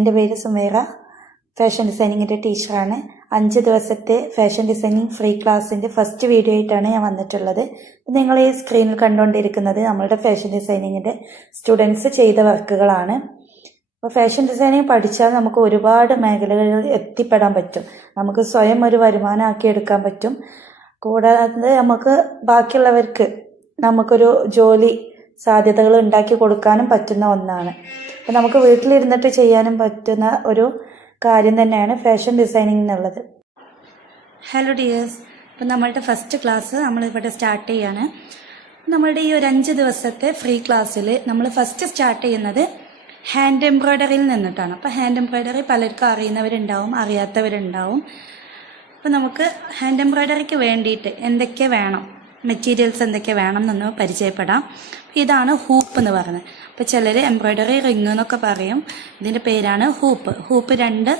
എൻ്റെ പേര് സുമേറ, ഫാഷൻ ഡിസൈനിങ്ങിൻ്റെ ടീച്ചറാണ്. 5 ദിവസത്തെ ഫാഷൻ ഡിസൈനിങ് ഫ്രീ ക്ലാസ്സിൻ്റെ ഫസ്റ്റ് വീഡിയോ ആയിട്ടാണ് ഞാൻ വന്നിട്ടുള്ളത്. നിങ്ങൾ ഈ സ്ക്രീനിൽ കണ്ടുകൊണ്ടിരിക്കുന്നത് നമ്മളുടെ ഫാഷൻ ഡിസൈനിങ്ങിൻ്റെ സ്റ്റുഡൻസ് ചെയ്ത വർക്കുകളാണ്. അപ്പോൾ ഫാഷൻ ഡിസൈനിങ് പഠിച്ചാൽ നമുക്ക് ഒരുപാട് മേഖലകളിൽ എത്തിപ്പെടാൻ പറ്റും. നമുക്ക് സ്വയം ഒരു വരുമാനമാക്കി എടുക്കാൻ പറ്റും. കൂടാതെ നമുക്ക് ബാക്കിയുള്ളവർക്ക് നമുക്കൊരു ജോലി സാധ്യതകൾ ഉണ്ടാക്കി കൊടുക്കാനും പറ്റുന്ന ഒന്നാണ്. അപ്പോൾ നമുക്ക് വീട്ടിലിരുന്നിട്ട് ചെയ്യാനും പറ്റുന്ന ഒരു കാര്യം തന്നെയാണ് ഫാഷൻ ഡിസൈനിങ് എന്നുള്ളത്. ഹലോ ഡിയേഴ്സ്, അപ്പോൾ നമ്മളുടെ ഫസ്റ്റ് ക്ലാസ് നമ്മളിവിടെ സ്റ്റാർട്ട് ചെയ്യാണ്. നമ്മളുടെ ഈ ഒരു 5 ദിവസത്തെ ഫ്രീ ക്ലാസ്സിൽ നമ്മൾ ഫസ്റ്റ് സ്റ്റാർട്ട് ചെയ്യുന്നത് ഹാൻഡ് എംബ്രോയ്ഡറിയിൽ നിന്നിട്ടാണ്. അപ്പോൾ ഹാൻഡ് എംബ്രോയ്ഡറി പലർക്കും അറിയുന്നവരുണ്ടാവും, അറിയാത്തവരുണ്ടാവും. അപ്പോൾ നമുക്ക് ഹാൻഡ് എംബ്രോയ്ഡറിക്ക് വേണ്ടിയിട്ട് എന്തൊക്കെ വേണം, മെറ്റീരിയൽസ് എന്തൊക്കെ വേണം എന്നൊന്ന് പരിചയപ്പെടാം. ഇതാണ് ഹൂപ്പ് എന്ന് പറയുന്നത്. അപ്പോൾ ചിലർ എംബ്രോയ്ഡറി റിങ് എന്നൊക്കെ പറയും. ഇതിൻ്റെ പേരാണ് ഹൂപ്പ്. ഹൂപ്പ് 2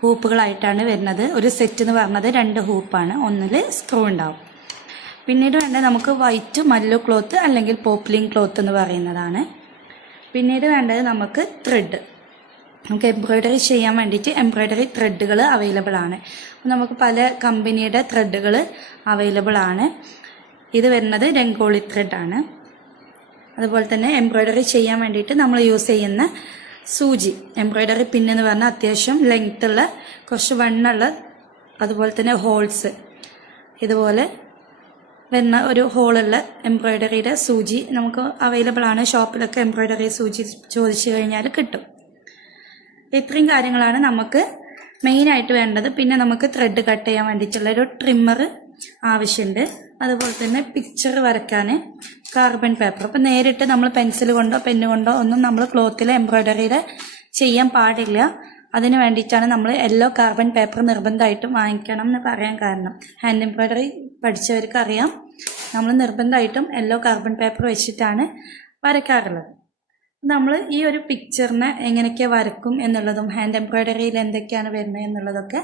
ഹൂപ്പുകളായിട്ടാണ് വരുന്നത്. ഒരു സെറ്റ് എന്ന് പറഞ്ഞത് 2 ഹൂപ്പാണ്. ഒന്നിൽ സ്ക്രൂ ഉണ്ടാവും. പിന്നീട് വേണ്ടത് നമുക്ക് വൈറ്റ് മല്ലു ക്ലോത്ത് അല്ലെങ്കിൽ പോപ്ലിൻ ക്ലോത്ത് എന്ന് പറയുന്നതാണ്. പിന്നീട് വേണ്ടത് നമുക്ക് ത്രെഡ്. നമുക്ക് എംബ്രോയ്ഡറി ചെയ്യാൻ വേണ്ടിയിട്ട് എംബ്രോയ്ഡറി ത്രെഡുകൾ അവൈലബിൾ ആണ്. അപ്പോൾ നമുക്ക് പല കമ്പനിയുടെ ത്രെഡുകൾ അവൈലബിൾ ആണ്. ഇത് വരുന്നത് രംഗോളി ത്രെഡാണ്. അതുപോലെ തന്നെ എംബ്രോയ്ഡറി ചെയ്യാൻ വേണ്ടിയിട്ട് നമ്മൾ യൂസ് ചെയ്യുന്ന സൂചി, എംബ്രോയ്ഡറി പിന്നെന്ന് പറഞ്ഞാൽ അത്യാവശ്യം ലെങ്ത്തുള്ള, കുറച്ച് വണ്ണുള്ള, അതുപോലെ തന്നെ ഹോൾസ് ഇതുപോലെ വരുന്ന ഒരു ഹോളുള്ള എംബ്രോയ്ഡറിയുടെ സൂചി നമുക്ക് അവൈലബിൾ ആണ്. ഷോപ്പിലൊക്കെ എംബ്രോയ്ഡറി സൂചി ചോദിച്ചു കഴിഞ്ഞാൽ കിട്ടും. ഇത്രയും കാര്യങ്ങളാണ് നമുക്ക് മെയിനായിട്ട് വേണ്ടത്. പിന്നെ നമുക്ക് ത്രെഡ് കട്ട് ചെയ്യാൻ വേണ്ടിയിട്ടുള്ള ഒരു ട്രിമ്മർ ആവശ്യമുണ്ട്. അതുപോലെ തന്നെ പിക്ചർ വരയ്ക്കാൻ കാർബൺ പേപ്പർ. അപ്പം നേരിട്ട് നമ്മൾ പെൻസിൽ കൊണ്ടോ പെന്ന് കൊണ്ടോ ഒന്നും നമ്മൾ ക്ലോത്തിൽ എംബ്രോയ്ഡറിയുടെ ചെയ്യാൻ പാടില്ല. അതിന് വേണ്ടിയിട്ടാണ് നമ്മൾ യെല്ലോ കാർബൺ പേപ്പർ നിർബന്ധമായിട്ടും വാങ്ങിക്കണം എന്ന് പറയാൻ കാരണം. ഹാൻഡ് എംബ്രോയ്ഡറി പഠിച്ചവർക്ക് അറിയാം, നമ്മൾ നിർബന്ധമായിട്ടും യെല്ലോ കാർബൺ പേപ്പർ വെച്ചിട്ടാണ് വരയ്ക്കാറുള്ളത്. നമ്മൾ ഈ ഒരു പിക്ചറിനെ എങ്ങനെയൊക്കെ വരക്കും എന്നുള്ളതും ഹാൻഡ് എംബ്രോയ്ഡറിയിൽ എന്തൊക്കെയാണ് വരുന്നത് എന്നുള്ളതൊക്കെ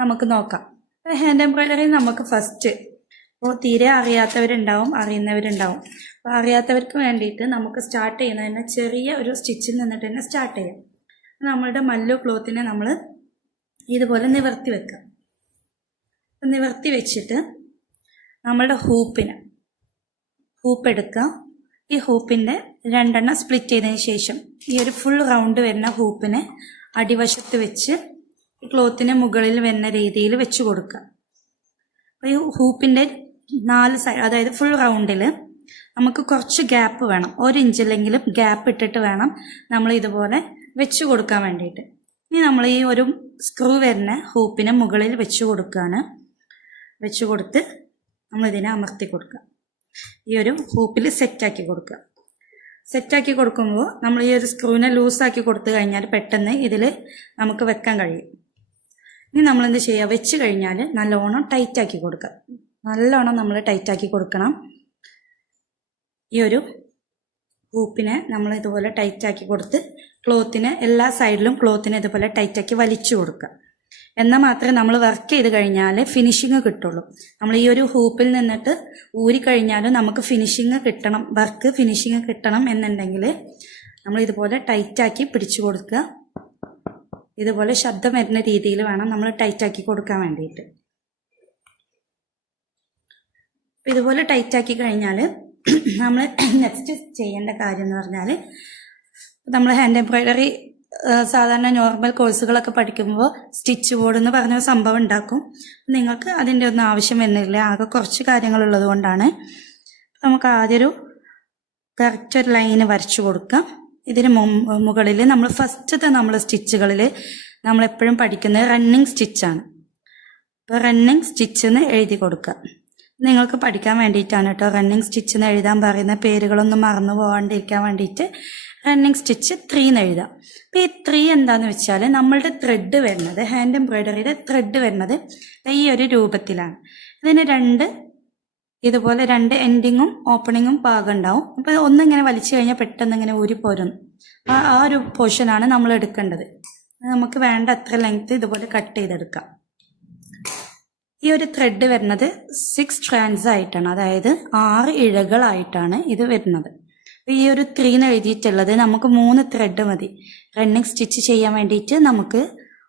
നമുക്ക് നോക്കാം. ഹാൻഡ് എംബ്രോയ്ഡറി നമുക്ക് ഫസ്റ്റ്, അപ്പോൾ തീരെ അറിയാത്തവരുണ്ടാവും, അറിയുന്നവരുണ്ടാവും. അപ്പോൾ അറിയാത്തവർക്ക് വേണ്ടിയിട്ട് നമുക്ക് സ്റ്റാർട്ട് ചെയ്യുന്നത് തന്നെ ചെറിയ ഒരു സ്റ്റിച്ചിൽ നിന്നിട്ട് തന്നെ സ്റ്റാർട്ട് ചെയ്യാം. നമ്മളുടെ മല്ലു ക്ലോത്തിനെ നമ്മൾ ഇതുപോലെ നിവർത്തി വെക്കാം. നിവർത്തി വെച്ചിട്ട് നമ്മളുടെ ഹൂപ്പ് എടുക്കുക. ഈ ഹൂപ്പിൻ്റെ 2 സ്പ്ലിറ്റ് ചെയ്തതിന് ശേഷം ഈ ഒരു ഫുൾ റൗണ്ട് വരുന്ന ഹൂപ്പിനെ അടിവശത്ത് വെച്ച് ഈ ക്ലോത്തിന് മുകളിൽ വരുന്ന രീതിയിൽ വെച്ച് കൊടുക്കുക. അപ്പോൾ ഈ ഹൂപ്പിൻ്റെ 4 സൈഡ്, അതായത് ഫുൾ റൗണ്ടിൽ നമുക്ക് കുറച്ച് ഗ്യാപ്പ് വേണം. 1 ഇഞ്ചിലെങ്കിലും ഗ്യാപ്പ് ഇട്ടിട്ട് വേണം നമ്മൾ ഇതുപോലെ വെച്ച് കൊടുക്കാൻ വേണ്ടിയിട്ട്. ഇനി നമ്മൾ ഈ ഒരു സ്ക്രൂ വരുന്ന ഹൂപ്പിനെ മുകളിൽ വെച്ച് കൊടുക്കുകയാണ്. വെച്ച് കൊടുത്ത് നമ്മളിതിനെ അമർത്തി കൊടുക്കുക. ഈ ഒരു ഹൂപ്പിൽ സെറ്റാക്കി കൊടുക്കുക. സെറ്റാക്കി കൊടുക്കുമ്പോൾ നമ്മൾ ഈ ഒരു സ്ക്രൂവിനെ ലൂസാക്കി കൊടുത്തു കഴിഞ്ഞാൽ പെട്ടെന്ന് ഇതിൽ നമുക്ക് വെക്കാൻ കഴിയും. ഇനി നമ്മളെന്ത് ചെയ്യുക, വെച്ച് കഴിഞ്ഞാൽ നല്ലോണം ടൈറ്റാക്കി കൊടുക്കുക. നല്ലോണം നമ്മൾ ടൈറ്റാക്കി കൊടുക്കണം. ഈ ഒരു ഹൂപ്പിനെ നമ്മൾ ഇതുപോലെ ടൈറ്റാക്കി കൊടുത്ത് ക്ലോത്തിന് എല്ലാ സൈഡിലും ക്ലോത്തിനെ ഇതുപോലെ ടൈറ്റാക്കി വലിച്ചു കൊടുക്കുക. എന്നാൽ മാത്രമേ നമ്മൾ വർക്ക് ചെയ്ത് കഴിഞ്ഞാൽ ഫിനിഷിങ് കിട്ടുള്ളൂ. നമ്മൾ ഈ ഒരു ഹൂപ്പിൽ നിന്നിട്ട് ഊരിക്കഴിഞ്ഞാൽ നമുക്ക് ഫിനിഷിങ് കിട്ടണം, വർക്ക് ഫിനിഷിങ് കിട്ടണം എന്നുണ്ടെങ്കിൽ നമ്മൾ ഇതുപോലെ ടൈറ്റാക്കി പിടിച്ചു കൊടുക്കുക. ഇതുപോലെ ശബ്ദം വരുന്ന രീതിയിൽ വേണം നമ്മൾ ടൈറ്റാക്കി കൊടുക്കാൻ വേണ്ടിയിട്ട്. ഇതുപോലെ ടൈറ്റാക്കി കഴിഞ്ഞാൽ നമ്മൾ നെക്സ്റ്റ് ചെയ്യേണ്ട കാര്യം എന്ന് പറഞ്ഞാൽ, നമ്മൾ ഹാൻഡ് എംബ്രോയ്ഡറി സാധാരണ നോർമൽ കോഴ്സുകളൊക്കെ പഠിക്കുമ്പോൾ സ്റ്റിച്ച് ബോർഡ് എന്ന് പറഞ്ഞ സംഭവം ഉണ്ടാക്കും. നിങ്ങൾക്ക് അതിൻ്റെ ഒന്നും ആവശ്യം വരുന്നില്ല, ആകെ കുറച്ച് കാര്യങ്ങളുള്ളത് കൊണ്ടാണ്. നമുക്ക് ആദ്യം ഒരു കറക്റ്റ് ഒരു ലൈന് വരച്ചു കൊടുക്കാം. ഇതിന് മുകളിൽ നമ്മൾ ഫസ്റ്റത്തെ നമ്മൾ സ്റ്റിച്ചുകളിൽ നമ്മളെപ്പോഴും പഠിക്കുന്നത് റണ്ണിങ് സ്റ്റിച്ചാണ്. അപ്പോൾ റണ്ണിങ് സ്റ്റിച്ച് എന്ന് എഴുതി കൊടുക്കുക. നിങ്ങൾക്ക് പഠിക്കാൻ വേണ്ടിയിട്ടാണ് കേട്ടോ റണ്ണിങ് സ്റ്റിച്ച് എന്ന് എഴുതാൻ പറയുന്ന. പേരുകളൊന്നും മറന്നു പോകാണ്ടിരിക്കാൻ വേണ്ടിയിട്ട് റണ്ണിങ് സ്റ്റിച്ച് 3 എന്ന് എഴുതാം. അപ്പോൾ ഈ 3 എന്താണെന്ന് വെച്ചാൽ നമ്മളുടെ ത്രെഡ് വരുന്നത്, ഹാൻഡ് എംബ്രോയ്ഡറിയുടെ ത്രെഡ് വരുന്നത് ഈ ഒരു രൂപത്തിലാണ്. ഇതിന് 2 ഇതുപോലെ 2 എൻഡിങ്ങും ഓപ്പണിങ്ങും ഭാഗം ഉണ്ടാവും. അപ്പോൾ ഒന്നിങ്ങനെ വലിച്ചു കഴിഞ്ഞാൽ പെട്ടെന്ന് ഇങ്ങനെ ഊരിപ്പോരുന്നു. ആ ഒരു പോർഷനാണ് നമ്മൾ എടുക്കേണ്ടത്. നമുക്ക് വേണ്ട അത്ര ലെങ്ത് ഇതുപോലെ കട്ട് ചെയ്തെടുക്കാം. ഈ ഒരു ത്രെഡ് വരുന്നത് 6 സ്ട്രാൻഡ്സ് ആയിട്ടാണ്, അതായത് 6 ഇഴകളായിട്ടാണ് ഇത് വരുന്നത്. ഈ ഒരു 3 എന്ന് എഴുതിയിട്ടുള്ളത് നമുക്ക് 3 ത്രെഡ് മതി. റണ്ണിങ് സ്റ്റിച്ച് ചെയ്യാൻ വേണ്ടിയിട്ട് നമുക്ക്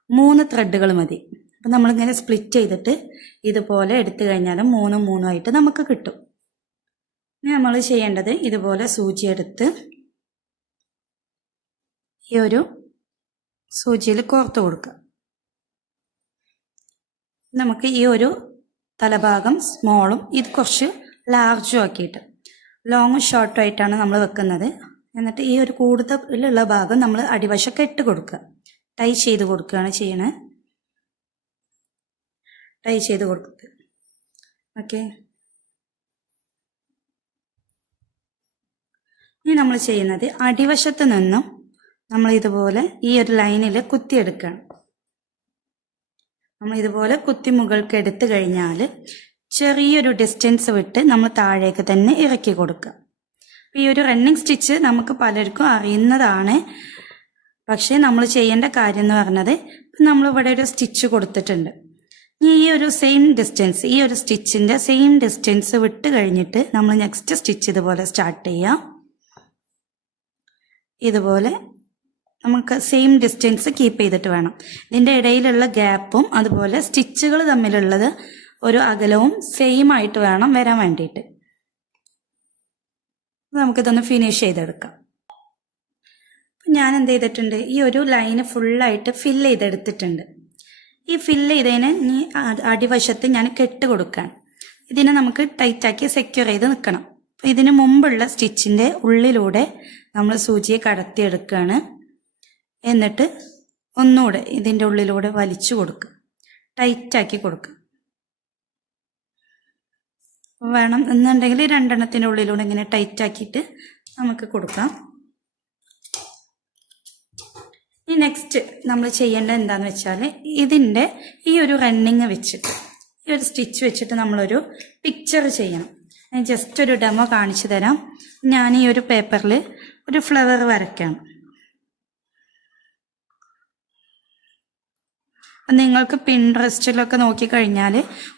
3 ത്രെഡുകൾ മതി. അപ്പം നമ്മളിങ്ങനെ സ്പ്ലിറ്റ് ചെയ്തിട്ട് ഇതുപോലെ എടുത്തു കഴിഞ്ഞാൽ 3 3 ആയിട്ട് നമുക്ക് കിട്ടും. ഇനി നമ്മൾ ചെയ്യേണ്ടത് ഇതുപോലെ സൂചി എടുത്ത് ഈ ഒരു സൂചിയിൽ കോർത്ത് കൊടുക്കുക. നമുക്ക് ഈ ഒരു തലഭാഗം സ്മോളും ഇത് കുറച്ച് ലാർജും ആക്കിയിട്ട് ലോങ്ങും ഷോർട്ടും ആയിട്ടാണ് നമ്മൾ വെക്കുന്നത്. എന്നിട്ട് ഈ ഒരു കൂടുതലുള്ള ഭാഗം നമ്മൾ അടിവശമൊക്കെ ഇട്ട് കൊടുക്കുക. ടൈ ചെയ്ത് കൊടുക്കുകയാണ് ചെയ്യണത്. ടൈ ചെയ്ത് കൊടുക്കുക. ഓക്കെ. ഇനി നമ്മൾ ചെയ്യുന്നത് അടിവശത്ത് നിന്നും നമ്മൾ ഇതുപോലെ ഈ ഒരു ലൈനിൽ കുത്തിയെടുക്കുകയാണ്. നമ്മൾ ഇതുപോലെ കുത്തി മുകൾക്ക് എടുത്തു കഴിഞ്ഞാൽ ചെറിയൊരു ഡിസ്റ്റൻസ് വിട്ട് നമ്മൾ താഴേക്ക് തന്നെ ഇറക്കി കൊടുക്കുക. ഈ ഒരു റണ്ണിങ് സ്റ്റിച്ച് നമുക്ക് പലർക്കും അറിയുന്നതാണ്. പക്ഷേ നമ്മൾ ചെയ്യേണ്ട കാര്യം എന്ന് പറഞ്ഞത് നമ്മളിവിടെ ഒരു സ്റ്റിച്ച് കൊടുത്തിട്ടുണ്ട്. ഈ ഒരു സെയിം ഡിസ്റ്റൻസ്, ഈ ഒരു സ്റ്റിച്ചിൻ്റെ സെയിം ഡിസ്റ്റൻസ് വിട്ട് കഴിഞ്ഞിട്ട് നമ്മൾ നെക്സ്റ്റ് സ്റ്റിച്ച് ഇതുപോലെ സ്റ്റാർട്ട് ചെയ്യാം. ഇതുപോലെ നമുക്ക് സെയിം ഡിസ്റ്റൻസ് കീപ്പ് ചെയ്തിട്ട് വേണം. ഇതിൻ്റെ ഇടയിലുള്ള ഗ്യാപ്പും അതുപോലെ സ്റ്റിച്ചുകൾ തമ്മിലുള്ളത് ഒരു അകലവും സെയിം ആയിട്ട് വേണം വരാൻ വേണ്ടിയിട്ട്. നമുക്കിതൊന്ന് ഫിനിഷ് ചെയ്തെടുക്കാം. ഞാൻ എന്ത് ചെയ്തിട്ടുണ്ട്, ഈ ഒരു ലൈന് ഫുള്ളായിട്ട് ഫില്ല് ചെയ്തെടുത്തിട്ടുണ്ട്. ഈ ഫില്ല് ചെയ്തതിന് ഇനി അടിവശത്ത് ഞാൻ കെട്ട് കൊടുക്കുകയാണ്. ഇതിനെ നമുക്ക് ടൈറ്റാക്കി സെക്യൂർ ചെയ്ത് നിൽക്കണം. ഇതിന് മുമ്പുള്ള സ്റ്റിച്ചിൻ്റെ ഉള്ളിലൂടെ നമ്മൾ സൂചിയെ കടത്തിയെടുക്കുകയാണ്. എന്നിട്ട് ഒന്നുകൂടെ ഇതിൻ്റെ ഉള്ളിലൂടെ വലിച്ചു കൊടുക്കുക, ടൈറ്റാക്കി കൊടുക്കുക. വേണം എന്നുണ്ടെങ്കിൽ 2 ഉള്ളിലൂടെ ഇങ്ങനെ ടൈറ്റാക്കിയിട്ട് നമുക്ക് കൊടുക്കാം. ഇനി നെക്സ്റ്റ് നമ്മൾ ചെയ്യേണ്ടത് എന്താണെന്ന് വെച്ചാൽ ഇതിൻ്റെ ഈ ഒരു റണ്ണിങ് വെച്ചിട്ട് ഈ ഒരു സ്റ്റിച്ച് വെച്ചിട്ട് നമ്മളൊരു പിക്ചർ ചെയ്യണം. ഞാൻ ജസ്റ്റ് ഒരു ഡെമോ കാണിച്ചു തരാം. ഞാൻ ഈ ഒരു പേപ്പറിൽ ഒരു ഫ്ലവർ വരയ്ക്കണം. നിങ്ങൾക്ക് പിൻട്രസ്റ്റിലൊക്കെ നോക്കിക്കഴിഞ്ഞാൽ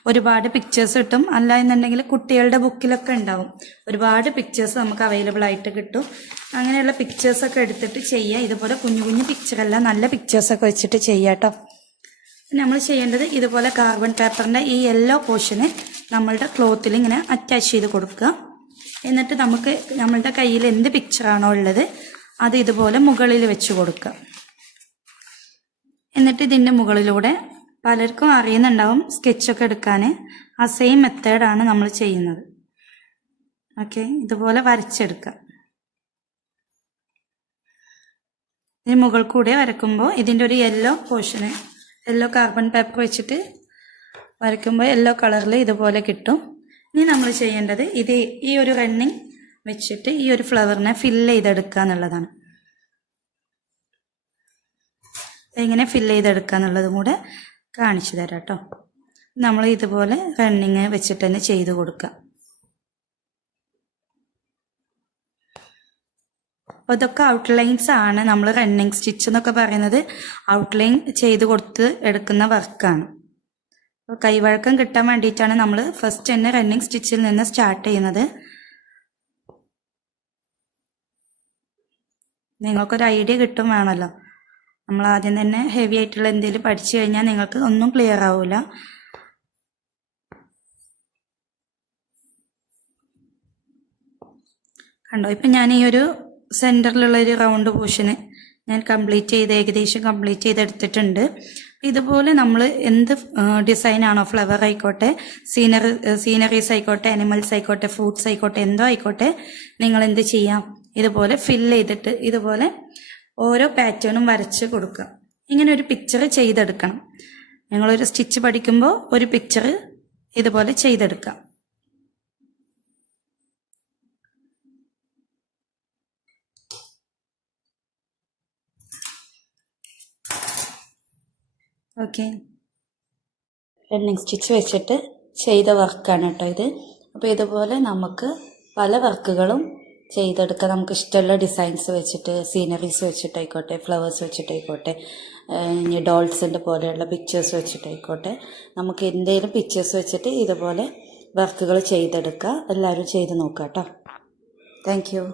ഒരുപാട് പിക്ചേഴ്സ് കിട്ടും. അല്ല എന്നുണ്ടെങ്കിൽ കുട്ടികളുടെ ബുക്കിലൊക്കെ ഉണ്ടാവും. ഒരുപാട് പിക്ചേഴ്സ് നമുക്ക് അവൈലബിൾ ആയിട്ട് കിട്ടും. അങ്ങനെയുള്ള പിക്ചേഴ്സൊക്കെ എടുത്തിട്ട് ചെയ്യുക. ഇതുപോലെ കുഞ്ഞു കുഞ്ഞു പിക്ചറല്ല, നല്ല പിക്ചേഴ്സൊക്കെ വെച്ചിട്ട് ചെയ്യുക കേട്ടോ. നമ്മൾ ചെയ്യേണ്ടത് ഇതുപോലെ കാർബൺ പേപ്പറിൻ്റെ ഈ യെല്ലോ പോർഷന് നമ്മളുടെ ക്ലോത്തിൽ ഇങ്ങനെ അറ്റാച്ച് ചെയ്ത് കൊടുക്കുക. എന്നിട്ട് നമുക്ക് നമ്മളുടെ കയ്യിൽ എന്ത് പിക്ചറാണോ ഉള്ളത് അത് ഇതുപോലെ മുകളിൽ വെച്ച് കൊടുക്കുക. എന്നിട്ട് ഇതിൻ്റെ മുകളിലൂടെ പലർക്കും അറിയുന്നുണ്ടാവും സ്കെച്ചൊക്കെ എടുക്കാൻ. ആ സെയിം മെത്തേഡാണ് നമ്മൾ ചെയ്യുന്നത്. ഓക്കെ, ഇതുപോലെ വരച്ചെടുക്കുക. ഇതിന് മുകളിൽ കൂടെ വരയ്ക്കുമ്പോൾ ഇതിൻ്റെ ഒരു യെല്ലോ പോർഷന്, യെല്ലോ കാർബൺ പേപ്പർ വെച്ചിട്ട് വരയ്ക്കുമ്പോൾ യെല്ലോ കളറിൽ ഇതുപോലെ കിട്ടും. ഇനി നമ്മൾ ചെയ്യേണ്ടത് ഈ ഒരു റണ്ണിങ് വെച്ചിട്ട് ഈ ഒരു ഫ്ലവറിനെ ഫില്ല് ചെയ്തെടുക്കുക എന്നുള്ളതാണ്. എങ്ങനെ ഫില്ല് ചെയ്തെടുക്കുക എന്നുള്ളതും കൂടെ കാണിച്ചു തരാം കേട്ടോ. നമ്മൾ ഇതുപോലെ റണ്ണിങ് വെച്ചിട്ട് തന്നെ ചെയ്ത് കൊടുക്കുക. അപ്പോൾ ഇതൊക്കെ ഔട്ട്ലൈൻസ് ആണ്. നമ്മൾ റണ്ണിങ് സ്റ്റിച്ച് എന്നൊക്കെ പറയുന്നത് ഔട്ട്ലൈൻ ചെയ്ത് കൊടുത്ത് എടുക്കുന്ന വർക്കാണ്. അപ്പോൾ കൈവഴക്കം കിട്ടാൻ വേണ്ടിയിട്ടാണ് നമ്മൾ ഫസ്റ്റ് തന്നെ റണ്ണിങ് സ്റ്റിച്ചിൽ നിന്ന് സ്റ്റാർട്ട് ചെയ്യുന്നത്. നിങ്ങൾക്കൊരു ഐഡിയ കിട്ടും വേണമല്ലോ. നമ്മൾ ആദ്യം തന്നെ ഹെവി ആയിട്ടുള്ള എന്തെങ്കിലും പഠിച്ചു കഴിഞ്ഞാൽ നിങ്ങൾക്ക് ഒന്നും ക്ലിയർ ആവില്ല. കണ്ടോ, ഇപ്പം ഞാൻ ഈ ഒരു സെൻറ്ററിലുള്ള ഒരു റൗണ്ട് പോർഷന് ഞാൻ ഏകദേശം കംപ്ലീറ്റ് ചെയ്തെടുത്തിട്ടുണ്ട്. ഇതുപോലെ നമ്മൾ എന്ത് ഡിസൈനാണോ, ഫ്ലവർ ആയിക്കോട്ടെ, സീനറീസ് ആയിക്കോട്ടെ, അനിമൽസ് ആയിക്കോട്ടെ, ഫ്രൂട്ട്സ് ആയിക്കോട്ടെ, എന്തോ ആയിക്കോട്ടെ, നിങ്ങൾ എന്ത് ചെയ്യാം, ഇതുപോലെ ഫില്ല് ചെയ്തിട്ട് ഇതുപോലെ ഓരോ പാറ്റേണും വരച്ച് കൊടുക്കുക. ഇങ്ങനെ ഒരു പിക്ചർ ചെയ്തെടുക്കണം. നിങ്ങളൊരു സ്റ്റിച്ച് പഠിക്കുമ്പോൾ ഒരു പിക്ചർ ഇതുപോലെ ചെയ്തെടുക്കാം. ഓക്കെ, റണ്ണിങ് സ്റ്റിച്ച് വെച്ചിട്ട് ചെയ്ത വർക്കാണ് കേട്ടോ ഇത്. അപ്പോൾ ഇതുപോലെ നമുക്ക് പല വർക്കുകളും ചെയ്തെടുക്കാം. നമുക്ക് ഇഷ്ടമുള്ള ഡിസൈൻസ് വെച്ചിട്ട്, സീനറീസ് വെച്ചിട്ടായിക്കോട്ടെ, ഫ്ലവേഴ്സ് വെച്ചിട്ടായിക്കോട്ടെ, ഇനി ഡോൾസിൻ്റെ പോലെയുള്ള പിക്ചേഴ്സ് വെച്ചിട്ടായിക്കോട്ടെ, നമുക്ക് എന്തെങ്കിലും പിക്ചേഴ്സ് വെച്ചിട്ട് ഇതുപോലെ വർക്കുകൾ ചെയ്തെടുക്കുക. എല്ലാവരും ചെയ്ത് നോക്കാം കേട്ടോ. Thank you.